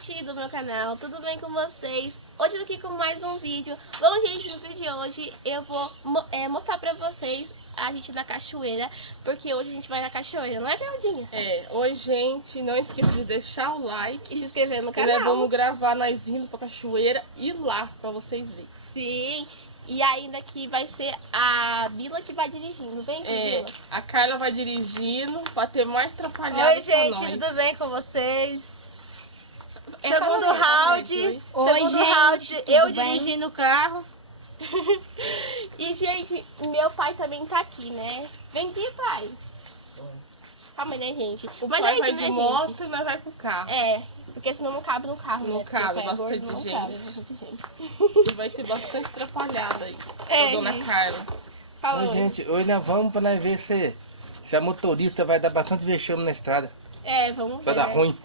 gente do meu canal, tudo bem com vocês? Hoje eu tô aqui com mais um vídeo. Bom, gente, no vídeo de hoje eu vou mostrar pra vocês a gente na cachoeira, porque hoje a gente vai na cachoeira, não é, Claudinha? Oi, gente, não esqueça de deixar o like e se inscrever no e canal. nós vamos gravar nós indo pra cachoeira e lá pra vocês verem. Sim, e ainda que vai ser a Bila que vai dirigindo, vem aqui, Bila. A Carla vai dirigindo, pra ter mais atrapalhado. Oi, gente, tudo bem com vocês? Segundo round, eu dirigindo o carro. E, gente, meu pai também tá aqui, né? Vem aqui, pai. Calma aí, né, gente? Mas pai vai de moto e nós vai pro carro. Porque senão não cabe no carro, não né? Cabe, bastante gordo, gente. Cabe bastante gente. E vai ter bastante atrapalhada aí, a dona Carla. Fala, Oi, gente, hoje nós vamos pra nós ver se a motorista vai dar bastante vexame na estrada. Vamos ver. Só dá ruim.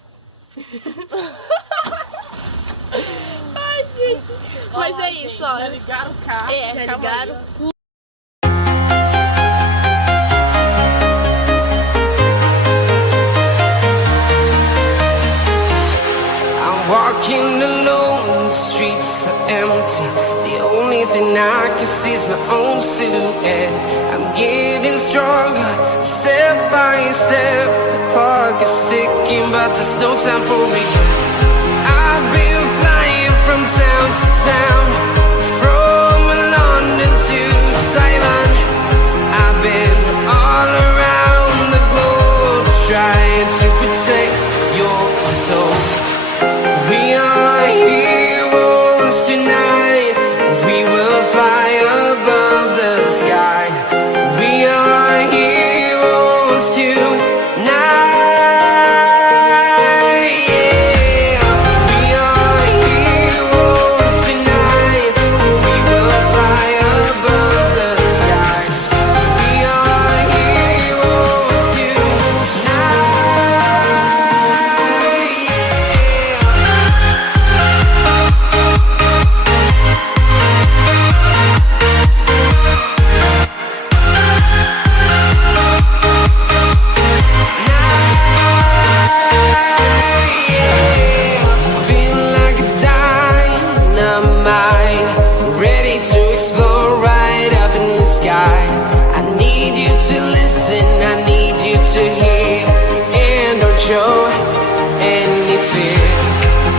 Ai, gente. Mas é isso, ó. Já ligaram o carro. Já ligaram. Walking alone, the streets are empty. The only thing I can see is my own silhouette. I'm getting stronger, step by step. The clock is ticking, but there's no time for regrets. I've been flying from town to town, from London to Taiwan. I've been all around the globe, trying to protect your soul. We are heroes tonight. We will fly above the sky. We are heroes tonight. Yeah. We are heroes tonight. We will fly above the sky. We are heroes tonight. Show any fear.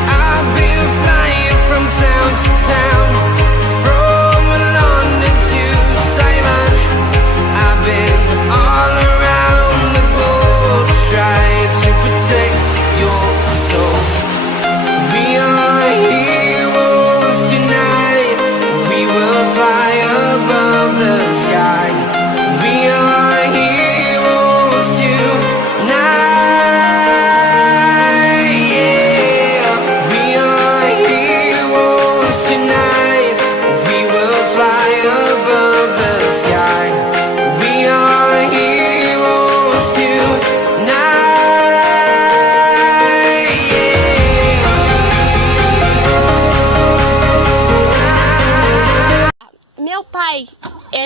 I've been flying from town to town, from London to Taiwan. I've been all around the globe, trying to protect your soul. We are heroes tonight. We will fly above the sky. We are heroes tonight. Meu pai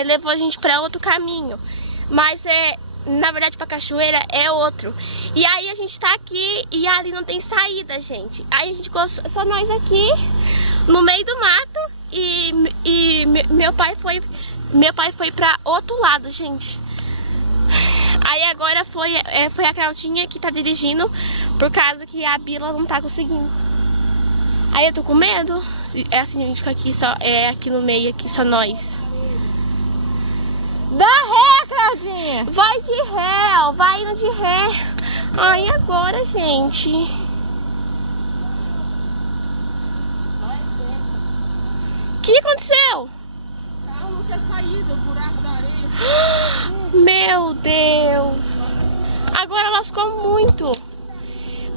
levou a gente pra outro caminho, mas na verdade pra cachoeira é outro. E aí a gente tá aqui e ali não tem saída, gente. Aí a gente ficou só nós aqui no meio do mato e meu pai foi pra outro lado, gente. Aí agora foi a Claudinha que tá dirigindo, por causa que a Bila não tá conseguindo. Aí eu tô com medo. É assim, a gente fica aqui só, aqui no meio, aqui só nós. Dá ré, Claudinha! Vai de ré, ó, vai indo de ré. Ai, agora, gente? O que aconteceu? O carro não quer sair do buraco da areia. Meu Deus! Agora lascou muito.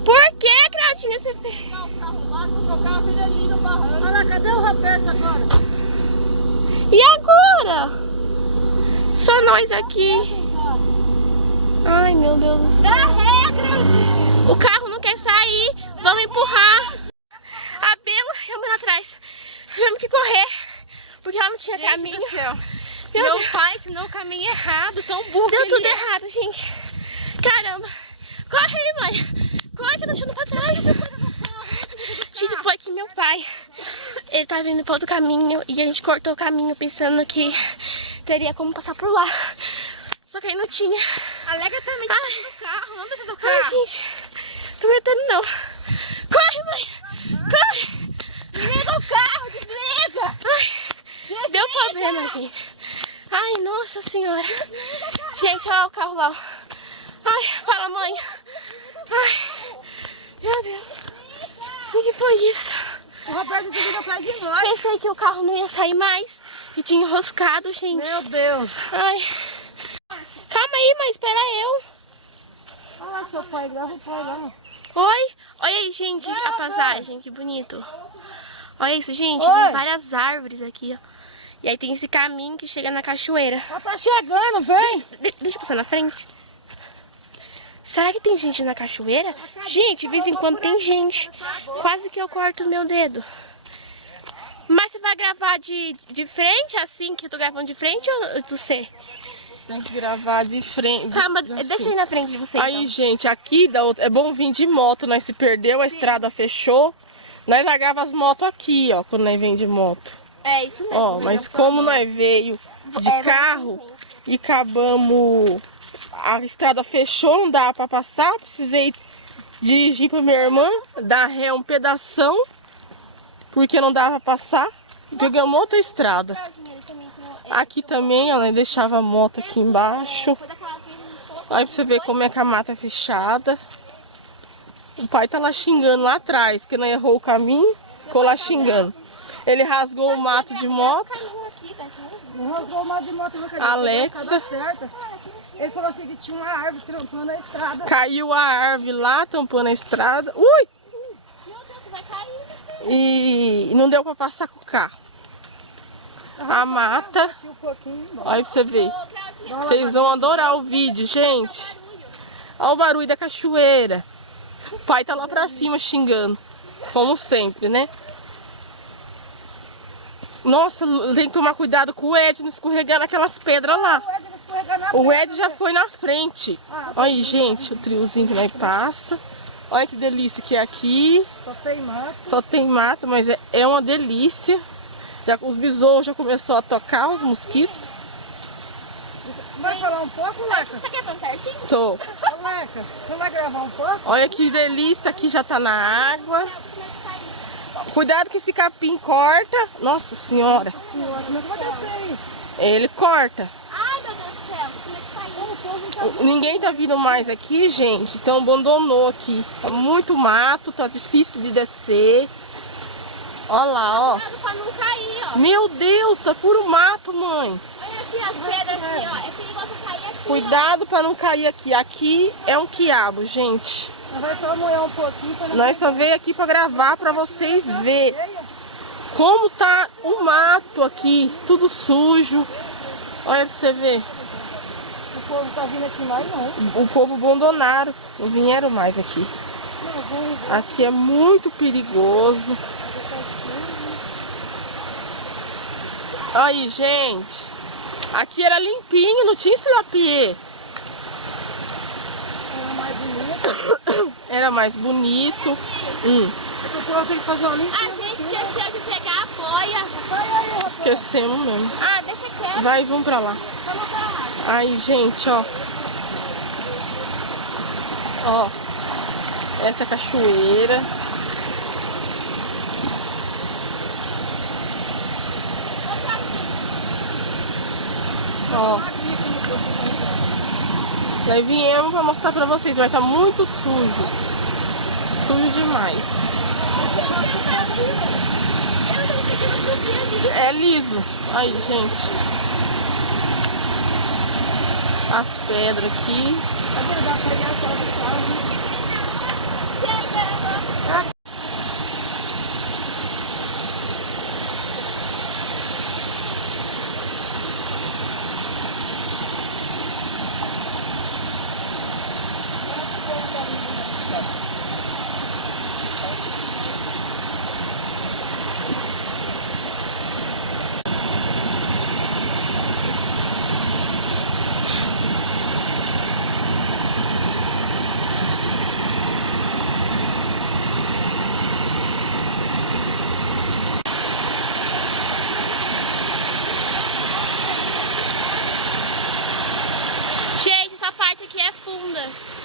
Por que, Claudinha, você fez? O carro lá, o carro vem ali no barranco. Olha lá, cadê o Roberto agora? E agora? Só nós aqui. Ai, meu Deus do céu. Dá ré, Claudinha! O carro não quer sair. Vamos empurrar. A Bila e a mãe atrás. Tivemos que correr, porque ela não tinha caminho. Do céu. Meu pai ensinou o caminho errado, tão burro. Deu tudo errado, gente. Caramba. Corre aí, mãe. Corre que eu tô deixando pra trás. meu pai, ele tá vindo para outro caminho e a gente cortou o caminho pensando que teria como passar por lá. Só que aí não tinha. Alega também do carro, não desce do carro. Ai, gente, tô aguentando não. Corre, mãe, corre. Desliga o carro, desliga. Ai, deu problema, gente. Ai, nossa senhora. Gente, olha lá o carro lá. Ai, fala, mãe. Ai, meu Deus. O que foi isso? O Roberto desliga atrás de nós. Pensei que o carro não ia sair mais, que tinha enroscado, gente. Meu Deus. Ai. Calma aí, mãe, espera eu. Olha lá seu pai, grava o pai lá. Oi? Olha aí, gente, a paisagem, que bonito. Olha isso, gente, Oi. tem várias árvores aqui, ó. E aí tem esse caminho que chega na cachoeira. Ela tá chegando, vem. Deixa eu passar na frente. Será que tem gente na cachoeira? Gente, de vez em quando tem gente. Quase que eu corto o meu dedo. Mas você vai gravar de frente, assim, que eu tô gravando de frente, ou do C? Tem que gravar de frente. Calma, deixa eu ir na frente de você, Aí, então. gente, aqui é bom vir de moto. Nós se perdeu, a estrada fechou. Nós largava as motos aqui, ó, quando nós vem de moto. É isso mesmo. Ó, mas como nós veio de carro e acabamos, a estrada fechou, não dava pra passar, precisei dirigir pra minha irmã, dar ré um pedação, porque não dava pra passar, pegamos outra estrada. Aqui também, ó, nós deixava a moto aqui embaixo. Aí pra você ver como é que a mata é fechada. O pai tá lá xingando lá atrás, que não errou o caminho, ficou lá xingando. Ele rasgou o mato de moto. Não rasgou o mato de moto, não. Alexa. Ele falou assim que tinha uma árvore trampando a estrada. Caiu a árvore lá, tampando a estrada. Ui! Meu Deus, você vai cair. E não deu pra passar com o carro. A mata. Olha pra você ver. Vocês vão adorar o vídeo, gente. Olha o barulho da cachoeira. O pai tá lá pra cima xingando. Como sempre, né? Nossa, tem que tomar cuidado com o Ed não escorregar naquelas pedras lá. O Ed já foi na frente. Olha aí, gente, o triozinho que nós passa. Olha que delícia que é aqui. Só tem mato. Só tem mato, mas é uma delícia. Já, os besouros já começou a tocar, os mosquitos. Vai falar um pouco, Leca? Você quer pra certinho? Tô. Ô, Leca, você vai gravar um pouco? Olha que delícia, aqui já tá na água. Cuidado que esse capim corta. Nossa senhora. Senhora, como é que vai descer aí? Ele corta. Ai, meu Deus do céu. Como é que tá indo? Ninguém tá vindo mais aqui, gente. Então abandonou aqui. Tá muito mato, tá difícil de descer. Olha lá, ó. Cuidado pra não cair, ó. Meu Deus, tá puro mato, mãe. Olha aqui as pedras aqui, ó. É perigoso cair aqui, Cuidado pra não cair aqui. Aqui é um quiabo, gente. Nós vai só molhar um pouquinho pra não... Nós só veio aqui pra gravar pra vocês verem como tá o mato aqui, tudo sujo. Olha pra você ver. O povo tá vindo aqui mais não. O povo abandonaram, não vieram mais aqui. Aqui é muito perigoso. Aí, gente. Aqui era limpinho, não tinha esse lapiê. Era mais bonito. O povo tem que fazer uma limpeza. A gente esqueceu de pegar a boia. Esquecemos mesmo. Ah, deixa quieto. Vai, vamos pra lá. Vamos pra lá. Aí, gente, ó. Ó. Essa cachoeira. Ó. Daí viemos pra mostrar pra vocês. Vai estar muito sujo. Sujo demais. É liso. Aí, gente. As pedras aqui. aqui é funda.